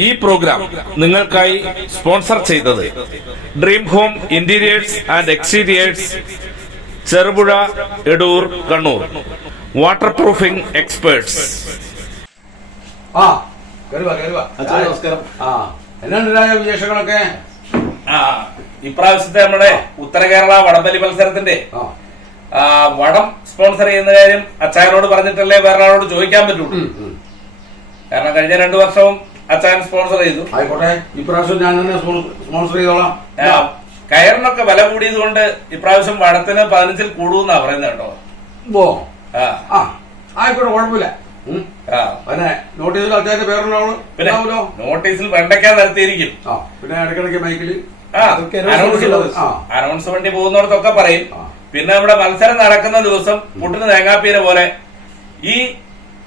ഈ പ്രോഗ്രാം നിങ്ങൾക്കായി സ്പോൺസർ ചെയ്തത് dream home interiors and exteriors Cherupuzha Edoor Kannur. Waterproofing experts ആ കരുവാ കരുവാ നമസ്കാരം. ആ. വിശേഷങ്ങളൊക്കെ? ആ ഇപ്രാവശ്യത്തെ നമ്മുടെ ഉത്തര കേരള വടംവലി മത്സരത്തിന്റെ വടം സ്പോൺസർ ചെയ്യുന്ന കാര്യം അച്ചായനോട് പറഞ്ഞിട്ടല്ലേ വേറെ ആളോട് ചോദിക്കാൻ പറ്റുള്ളൂ. കാരണം കഴിഞ്ഞ രണ്ടു വർഷവും അച്ചായൻ സ്പോൺസർ ചെയ്തു. ആയിക്കോട്ടെ. ഇപ്രാവശ്യം ഞാൻ തന്നെ സ്പോൺസർ ചെയ്തോളാം. കയറിനൊക്കെ വില കൂടിയത് കൊണ്ട് ഇപ്രാവശ്യം വടത്തിന് പതിനഞ്ചിൽ കൂടുന്നാ പറയുന്നത് കേട്ടോ. ഓ. ആ. ആയിക്കോട്ടെ കുഴപ്പമില്ല. പിന്നെ നോട്ടീസിൽ പേരുണ്ടാവുള്ളൂ. പിന്നെ നോട്ടീസിൽ വെണ്ടയ്ക്കാൻ നടത്തിയിരിക്കും പിന്നെ ഇടയ്ക്കിടയ്ക്ക് ബൈക്കിൽ അനൗൺസ് വണ്ടി പോകുന്നിടത്തൊക്കെ പറയും. പിന്നെ നമ്മുടെ മത്സരം നടക്കുന്ന ദിവസം പുട്ടിന് തേങ്ങാപ്പീര പോലെ ഈ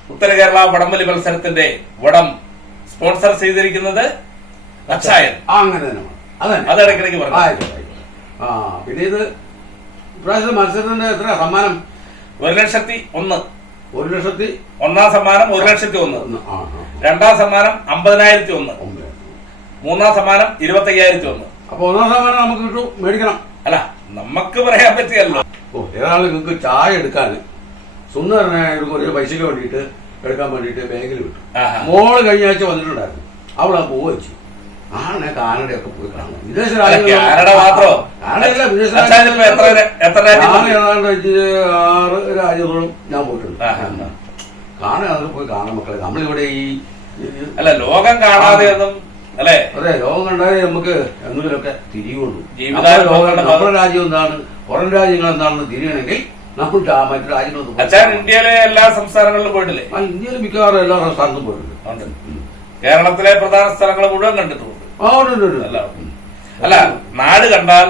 ഉത്തര കേരള വടംവലി മത്സരത്തിന്റെ വടം സ്പോൺസർ ചെയ്തിരിക്കുന്നത് അച്ചായൻ. ആ അങ്ങനെ തന്നെ. അതന്നെ. അത് ഇടയ്ക്കിടയ്ക്ക് പറഞ്ഞു ആയിക്കോട്ടെ ആയിക്കോട്ടെ. ആ പിന്നെ ഇത് ഇപ്രാവശ്യത്തെ മത്സരത്തിന്റെ എത്ര സമ്മാനം? ഒരു ലക്ഷത്തി ഒന്ന്. ഒരു ലക്ഷത്തി? ഒന്നാം സമ്മാനം ഒരു ലക്ഷത്തി ഒന്ന്. രണ്ടാം സമ്മാനം അമ്പതിനായിരത്തി ഒന്ന്. മൂന്നാം സമ്മാനം ഇരുപത്തി അയ്യായിരത്തി ഒന്ന്. അപ്പൊ ഒന്നാം സമ്മാനം നമുക്ക് കിട്ടും മേടിക്കണം. അല്ല നമുക്ക് പറയാൻ പറ്റിയല്ലോ. ഓ ഏതാണ്ട് നിങ്ങൾക്ക് ചായ എടുക്കാൻ സുന്ദരനായ ഒരു പൈസയ്ക്ക് വേണ്ടിയിട്ട് എടുക്കാൻ വേണ്ടിയിട്ട് ബാങ്കിൽ വിട്ടു. മോൾ കഴിഞ്ഞ ആഴ്ച വന്നിട്ടുണ്ടായിരുന്നു. അവളാ പോവ് വെച്ചു ആണ് കാനഡയൊക്കെ പോയി കാണണം. വിദേശ കാനഡ ആറ് രാജ്യത്തോളം ഞാൻ പോയിട്ടുണ്ട്. കാണാൻ അതൊക്കെ പോയി കാണാൻ മക്കളെ. നമ്മളിവിടെ ഈ അല്ല ലോകം കാണാതെ ഒന്നും അല്ലേ? അതെ ലോകം കണ്ടാൽ നമുക്ക് എന്തെങ്കിലുമൊക്കെ തിരിയുള്ളൂ. നമ്മുടെ രാജ്യം എന്താണ്? പുറം രാജ്യങ്ങൾ എന്താണെന്ന് തിരിയണമെങ്കിൽ നമ്മൾ ആ മറ്റു രാജ്യങ്ങളൊന്നും അച്ഛൻ ഇന്ത്യയിലെ എല്ലാ സംസ്ഥാനങ്ങളിലും പോയിട്ടില്ലേ? ആ ഇന്ത്യയിലെ മിക്കവാറും എല്ലാ സംസ്ഥാനത്തും പോയിട്ടുണ്ട്. ഉണ്ട്. കേരളത്തിലെ പ്രധാന സ്ഥലങ്ങൾ മുഴുവൻ കണ്ടിട്ടുണ്ട്. ആ ഉണ്ട് ഉണ്ട്, ഉണ്ട്. അല്ല. അല്ല നാട് കണ്ടാൽ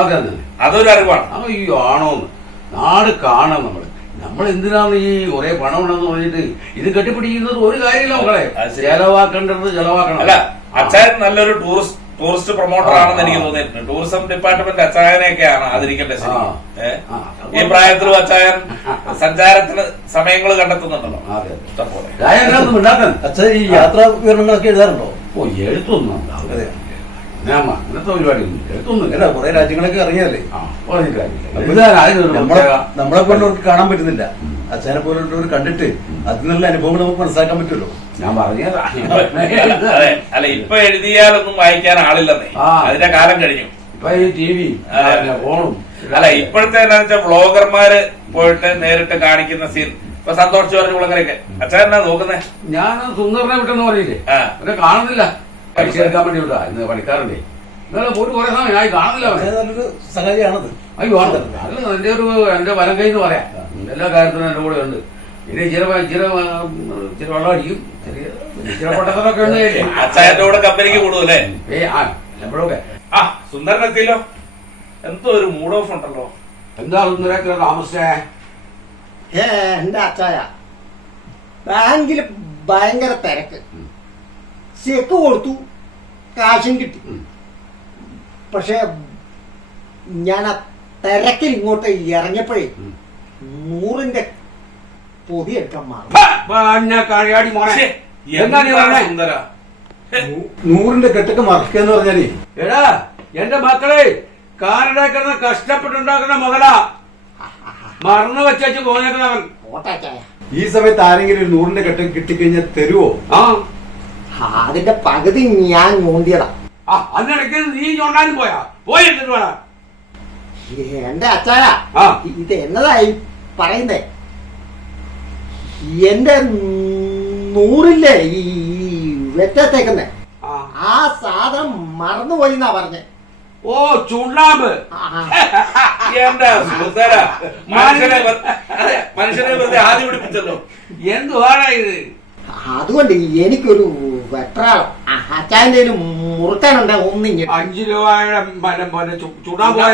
അതെ അതെ. അതൊരു അറിവാണ്. അയ്യോ ആണോന്ന് നാട് കാണാം നമ്മൾ നമ്മൾ എന്തിനാണ് ഈ ഒരേ പണം ഉണ്ടെന്ന് പറഞ്ഞിട്ട് ഇത് കെട്ടിപ്പിടിക്കുന്നത് ഒരു കാര്യമില്ല മക്കളെ. അത് ശരി. ചെലവാക്കേണ്ടത് ചെലവാക്കണം. അല്ല അച്ഛൻ നല്ലൊരു ടൂറിസ്റ്റ് ടൂറിസ്റ്റ് പ്രൊമോട്ടർ ആണെന്ന് എനിക്ക് തോന്നിയിട്ടുണ്ട്. ടൂറിസം ഡിപ്പാർട്ട്മെന്റ് അച്ചായനെയൊക്കെയാണ് ആദരിക്കേണ്ട ശരി. ഈ പ്രായത്തിലും അച്ചായൻ സഞ്ചാരത്തിന് സമയങ്ങൾ കണ്ടെത്തുന്നുണ്ടല്ലോ. അച്ഛൻ ഈ യാത്രാ വിവരണങ്ങളൊക്കെ എഴുതാറുണ്ടോ? ഓ എഴുത്തൊന്നും അങ്ങനത്തെ പരിപാടിയൊന്നും എഴുത്തൊന്നും അല്ല കുറെ രാജ്യങ്ങളൊക്കെ കാര്യമില്ല. നമ്മളെ കൊണ്ടവർക്ക് കാണാൻ പറ്റുന്നില്ല. അച്ഛനെ പോലുള്ളവർ കണ്ടിട്ട് അതിൽ നിന്നുള്ള അനുഭവങ്ങൾ നമുക്ക് മനസ്സിലാക്കാൻ പറ്റുമല്ലോ. ഞാൻ പറഞ്ഞതാ. അല്ല ഇപ്പൊ എഴുതിയാലൊന്നും വായിക്കാൻ ആളില്ലെന്നേ. അതിന്റെ കാലം കഴിഞ്ഞു. ഇപ്പൊ ഈ ടി വി. ഫോണും അല്ല ഇപ്പോഴത്തെ എന്താണെന്ന് വെച്ചാൽ വ്ളോഗർമാര് പോയിട്ട് നേരിട്ട് കാണിക്കുന്ന സീൻ ഇപ്പൊ സന്തോഷിച്ചു പറഞ്ഞു കുളങ്ങരയൊക്കെ. അച്ഛൻ എന്നാ നോക്കുന്നേ? ഞാൻ സുന്ദരനെ വിട്ടെന്ന് പറയില്ലേ കാണുന്നില്ല. പൈസ എടുക്കാൻ വേണ്ടി വിട്ടാ ഇന്ന് പണിക്കാറുണ്ടേ ഇന്നലെ പോയിട്ട് കുറെ സമയം ആയി കാണുന്നില്ല അവനെ അച്ഛൻ നല്ലൊരു സഹായിയാണത് അയ്യോ ആണ് അത് എന്റെ ഒരു എന്റെ വലം കൈ എന്ന് പറയാം. എല്ലാ കാര്യത്തിനും എന്റെ കൂടെ ഉണ്ട്. ഇനി ചില ചില ചില വെള്ളം അടിക്കും. ചെറിയ ചില പൊട്ടത്തറൊക്കെ ഉണ്ട് കയ്യിൽ. അച്ചായന്റെ കൂടെ കമ്പനിക്ക് കൂടുമല്ലേ ഏ ആ എപ്പോഴൊക്കെ? ആ സുന്ദരൻ എന്തോ ഒരു മൂഡ് ഓഫ് ഉണ്ടല്ലോ. എന്താ സുന്ദരൊക്കെ താമസിച്ചേ? ഏ, എന്റെ അച്ചായ? ബാങ്കിൽ ഭയങ്കര തിരക്ക്. ചെക്ക് കൊടുത്തു. കാശും കിട്ടി. ഉം. പക്ഷെ ഞാൻ ആ തിരക്കിൽ ഇങ്ങോട്ട് ഇറങ്ങിയപ്പോഴേ. നൂറിന്റെ പൊതി എടുക്കാൻ മാറി. ഞാൻ കഴിയാടി മോനെ എന്താ നീ എന്താണ് പറഞ്ഞേ? സുന്ദര? നൂറിന്റെ കെട്ടൊക്കെ മറക്കെന്ന് പറഞ്ഞാലേ. എടാ എന്റെ മക്കളെ കാരണം കഷ്ടപ്പെട്ടുണ്ടാക്കുന്ന മുതലാ. മറന്നു വെച്ചു പോന്നേക്കുന്നവൻ ഈ സമയത്ത് ആരെങ്കിലും ഒരു നൂറിന്റെ കെട്ട് കിട്ടിക്കഴിഞ്ഞാൽ തരുവോ? ആ. അതിന്റെ പകുതി ഞാൻ ഞോണ്ടിയതാ ആ അതിനിടയ്ക്ക് നീ ചൊണ്ടാനും പോയാ? പോയി എടുത്തിട്ട് വേണം. എന്റെ അച്ചായ ആ. ഇത് എന്നതായി പറയുന്നേ? എന്റെ നൂറില്ലേ ഈ വെറ്റത്തേക്കുന്നേ? ആ. ആ സാധനം മറന്നുപോയി എന്നാ പറഞ്ഞേ. ഓ ചുണ്ണാമ്പ് എന്റെ മനുഷ്യനെ വെറു- അതെ, മനുഷ്യനെ വെറുതെ ആദ്യം പിടിപ്പിച്ചല്ലോ. എന്തുവാടാ ഇത്? അതുകൊണ്ട് എനിക്കൊരു വെപ്രാളം അച്ചായന്റെ മുറുക്കാനുണ്ട്? ഒന്നിഞ്ഞ് അഞ്ചു രൂപയുടെ മരം പോലെ ചു- ചുണ്ണാമ്പ് പോയ.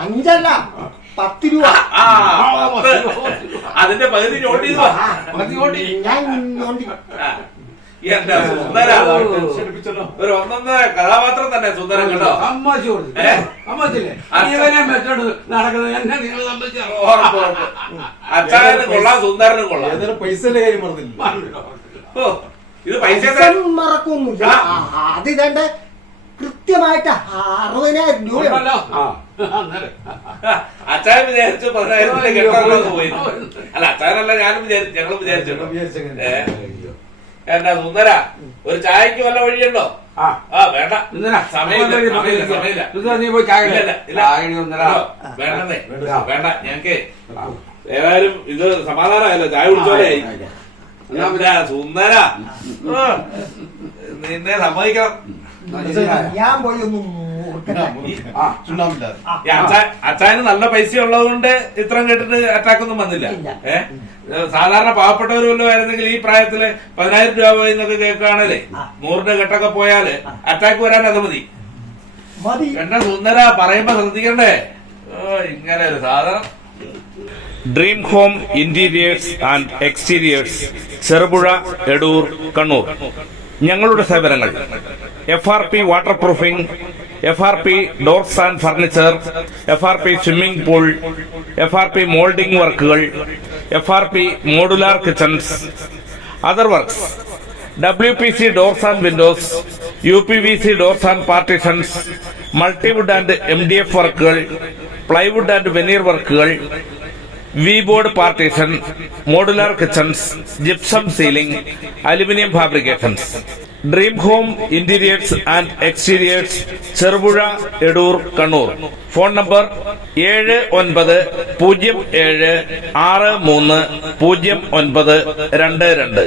അഞ്ചല്ല പത്ത് രൂപ. ആ അതിന്റെ പകുതി നോട്ട് ഞാൻ ഞോണ്ടി. എന്റെ സുന്ദര. ഒരു ഒന്നൊന്നര കഥാപാത്രം തന്നെ സുന്ദരൻ കേട്ടോ. അച്ചായനും കൊള്ളാം സുന്ദരനും കൊള്ളാം. പൈസ കാര്യം പറഞ്ഞില്ല. ഓ. ഇത് പൈസ മറക്കൊന്നുമില്ല അത് ഇതേണ്ട കൃത്യമായിട്ട് അറുപതിനായിരം രൂപ അച്ചായൻ വിചാരിച്ചു പോയി. അല്ല അച്ചായനല്ല ഞാനും വിചാരിച്ചു ഞങ്ങളും വിചാരിച്ചു. എന്നാ സുന്ദര? ഒരു ചായക്ക് വല്ല വഴിയുണ്ടോ? ആ. വേണ്ട. വേണ്ടേ. വേണ്ട. വേണ്ട ഞങ്ങക്ക് ഏതായാലും ഇത് സമാധാനമായല്ലോ. ചായ കുടിച്ചോലേ സുന്ദര. നിന്നെ സമ്മതിക്കണം. ഞാൻ പോയി ഒന്ന് അച്ചായന് നല്ല പൈസ ഉള്ളത് കൊണ്ട് ഇത്രയും കേട്ടിട്ട് അറ്റാക്ക് ഒന്നും വന്നില്ല ഏഹ് സാധാരണ പാവപ്പെട്ടവർ വല്ലതും ആയിരുന്നെങ്കിൽ ഈ പ്രായത്തിൽ പതിനായിരം രൂപ എന്നൊക്കെ കേൾക്കുകയാണല്ലേ. നൂറിന്റെ കെട്ടൊക്കെ പോയാൽ അറ്റാക്ക് വരാൻ അത് മതി. എന്നെ എന്റെ സുന്ദര പറയുമ്പോ ശ്രദ്ധിക്കണ്ടേ? ഇങ്ങനെ ഒരു സാധനം. Dream home interiors and exteriors Cherupuzha Edoor Kannur ഞങ്ങളുടെ സേവനങ്ങൾ F R P waterproofing F R P doors and furniture F R P swimming pool F R P moulding വർക്കുകൾ F R P modular kitchens other works W P C doors and windows U P V C doors and partitions multiwood and M D F വർക്കുകൾ plywood and veneer വർക്കുകൾ V board partition modular kitchens gypsum ceiling aluminium fabrications. Dream home interiors and exteriors Cherupuzha Edoor Kannur. Phone number ഏഴ് ഒൻപത് പൂജ്യം ഏഴ് ആറ് മൂന്ന് പൂജ്യം ഒൻപത് രണ്ട് രണ്ട്